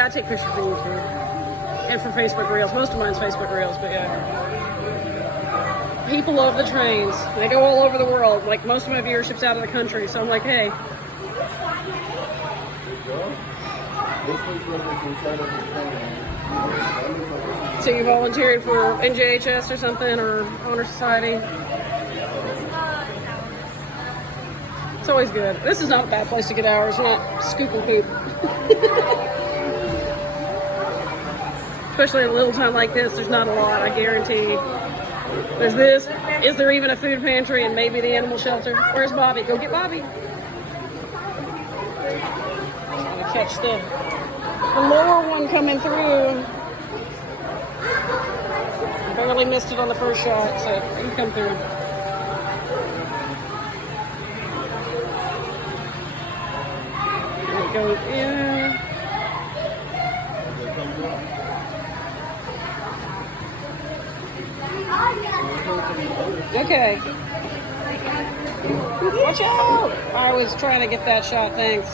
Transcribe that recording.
I take pictures for YouTube and for Facebook Reels. Most of mine's Facebook Reels, but yeah. People love the trains. They go all over the world. Like, most of my viewership's out of the country, so I'm like, hey. So you volunteered for NJHS or something, or Honor Society? It's always good. This is not a bad place to get hours, not scoop and poop. Especially at a little time like this, there's not a lot, I guarantee. There's this. Is there even a food pantry and maybe the animal shelter? Where's Bobby? Go get Bobby. Trying to catch the lower one coming through. Barely missed it on the first shot, so you can come through. Go in. Okay. Watch out! I was trying to get that shot, thanks.